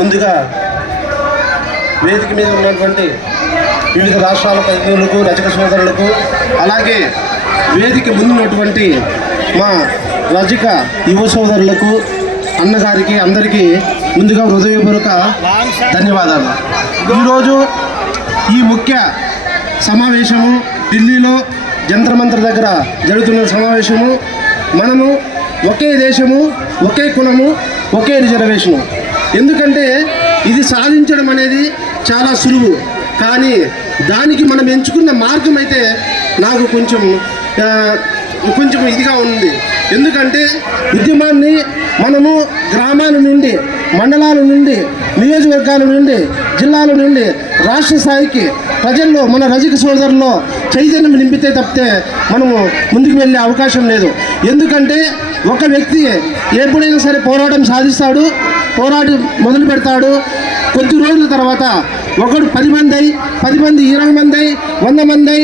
ముందుగా వేదిక మీద ఉన్నటువంటి వివిధ రాష్ట్రాల ప్రతినిధులకు, రజక సోదరులకు, అలాగే వేదిక ముందున్నటువంటి మా రజక యువ సోదరులకు, అన్నగారికి అందరికీ ముందుగా హృదయపూర్వక ధన్యవాదాలు. ఈరోజు ఈ ముఖ్య సమావేశము ఢిల్లీలో జంతర్ మంతర్ దగ్గర జరుగుతున్న సమావేశము. మనము ఒకే దేశము, ఒకే కులము, ఒకే రిజర్వేషను. ఎందుకంటే ఇది సాధించడం అనేది చాలా సులువు, కానీ దానికి మనం ఎంచుకున్న మార్గం అయితే నాకు కొంచెం ఇదిగా ఉంది. ఎందుకంటే ఉద్యమాన్ని మనము గ్రామాల నుండి, మండలాల నుండి, నియోజకవర్గాల నుండి, జిల్లాల నుండి రాష్ట్ర స్థాయికి ప్రజల్లో మన రజక సోదరుల్లో చైతన్యం నింపితే తప్పితే మనము ముందుకు వెళ్ళే అవకాశం లేదు. ఎందుకంటే ఒక వ్యక్తి ఎప్పుడైనా సరే పోరాటం సాధిస్తాడు, పోరాటం మొదలు పెడతాడు. కొద్ది రోజుల తర్వాత ఒకడు 10 మంది, 20 మంది, 100 మంది,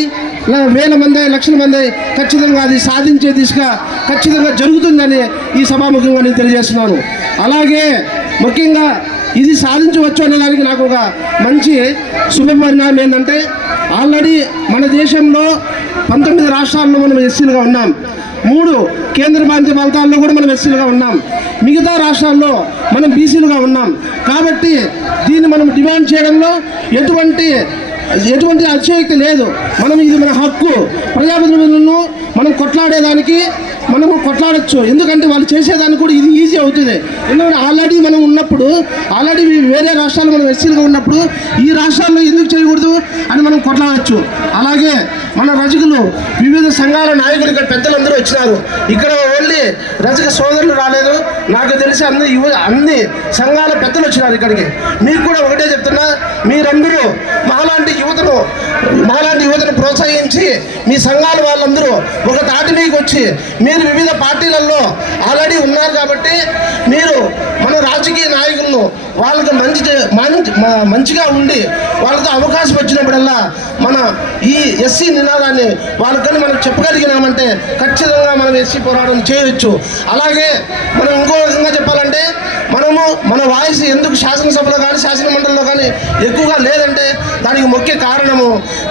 1000 మంది, లక్షల మంది, ఖచ్చితంగా అది సాధించే దిశగా ఖచ్చితంగా జరుగుతుందని ఈ సభాముఖంగా నేను తెలియజేస్తున్నాను. అలాగే ముఖ్యంగా ఇది సాధించవచ్చు అనడానికి నాకు ఒక మంచి శుభపరిణామం ఏంటంటే, ఆల్రెడీ మన దేశంలో 19 రాష్ట్రాల్లో మనం ఎస్సీలుగా ఉన్నాం. 3 కేంద్ర ప్రాంత ప్రాంతాల్లో కూడా మనం ఎస్సీలుగా ఉన్నాం. మిగతా రాష్ట్రాల్లో మనం బీసీలుగా ఉన్నాం. కాబట్టి దీన్ని మనం డిమాండ్ చేయడంలో ఎటువంటి అతిశయోక్తి లేదు. ఇది మన హక్కు. ప్రజాప్రతినిధులను మనం కొట్లాడేదానికి మనము కొట్లాడచ్చు. ఎందుకంటే వాళ్ళు చేసేదానికి కూడా ఇది ఈజీ అవుతుంది. ఎందుకంటే ఆల్రెడీ మనం ఉన్నప్పుడు, ఆల్రెడీ వేరే రాష్ట్రాల్లో మనం ఎస్సీలుగా ఉన్నప్పుడు ఈ రాష్ట్రాల్లో ఎందుకు చేయకూడదు అని మనం కొట్లాడచ్చు. అలాగే మన రజకులు వివిధ సంఘాల నాయకులు ఇక్కడ పెద్దలందరూ వచ్చినారు. ఇక్కడ ఓన్లీ రజక సోదరులు రాలేదు. నాకు తెలిసి అన్ని సంఘాల పెద్దలు వచ్చినారు ఇక్కడికి. మీకు కూడా ఒకటే చెప్తున్నా, మీరందరూ మాలాంటి యువతను ప్రోత్సహించి మీ సంఘాల వాళ్ళందరూ ఒక తాటి మీకు వచ్చి, మీరు వివిధ పార్టీలలో ఆల్రెడీ ఉన్నారు కాబట్టి మీరు మన రాజకీయ నాయకులను వాళ్ళకి మంచిగా ఉండి వాళ్ళతో అవకాశం వచ్చినప్పుడల్లా మన ఈ ఎస్సీ నినాదాన్ని వాళ్ళకని మనం చెప్పగలిగినామంటే ఖచ్చితంగా మనం ఎస్సీ పోరాటం చేయవచ్చు. అలాగే మనం ఇంకో విధంగా చెప్పాలంటే, మనము మన వాయిస్ ఎందుకు శాసనసభలో కానీ శాసన మండలిలో కానీ ఎక్కువగా లేదంటే దానికి ముఖ్య కారణము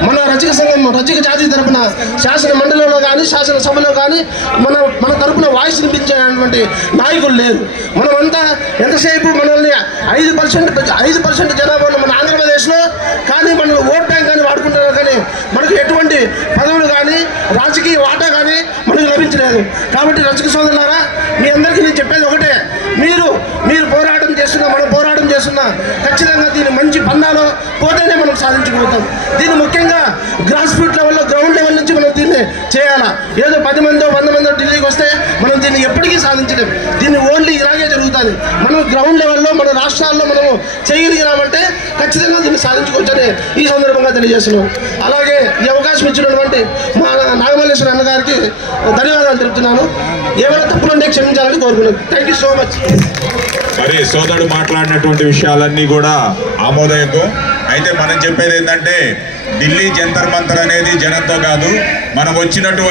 మన రజక సంఘం, రజక జాతి తరపున శాసన మండలిలో కానీ శాసనసభలో కానీ మన తరపున వాయిస్ వినిపించేటువంటి నాయకులు లేరు. మనమంతా ఎంతసేపు మనల్ని 5% జనాభా ఉన్న మన ఆంధ్రప్రదేశ్లో కానీ మనల్ని ఓట్ బ్యాంక్ కానీ వాడుకుంటారు, కానీ మనకు ఎటువంటి పదవులు కానీ రాజకీయ వాటా కానీ మనకు లభించలేదు. కాబట్టి రజక సోదరులారా, మీ అందరికీ నేను చెప్పేది ఒకటే, మీరు పోరాటం చేస్తున్నా, మనం పోరాటం చేస్తున్నా ఖచ్చితంగా దీన్ని మంచి బంధాలు పోతేనే మనం సాధించగలుగుతాం. దీన్ని ముఖ్యంగా గ్రాస్ రూట్ లెవెల్లో, గ్రౌండ్ లెవెల్ నుంచి మనం దీన్ని చేయాలా. ఏదో 10 మందో 100 మందో ఢిల్లీకి వస్తే మనం దీన్ని ఎప్పటికీ సాధించలేం. దీన్ని ఓన్లీ ఇలాగే జరుగుతుంది. మనం గ్రౌండ్ లెవెల్లో మన రాష్ట్రాల్లో మనము చేయగలిగినామంటే ఖచ్చితంగా దీన్ని సాధించుకోవచ్చని ఈ సందర్భంగా తెలియజేస్తున్నాం. అలాగే ఈ అవకాశం ఇచ్చినటువంటి మా నాగమల్లేశ్వర అన్నగారికి ధన్యవాదాలు తెలుపుతున్నాను. ఏమైనా తప్పులుంటే క్షమించాలని కోరుకున్నాను. Thank you so much. మరి సోదరుడు మాట్లాడినటువంటి విషయాలన్నీ కూడా ఆమోదయోగ్యం. అయితే మనం చెప్పేది ఏంటంటే, ఢిల్లీ జంతర్ మంతర్ అనేది జనంతో కాదు, మనం వచ్చినటువంటి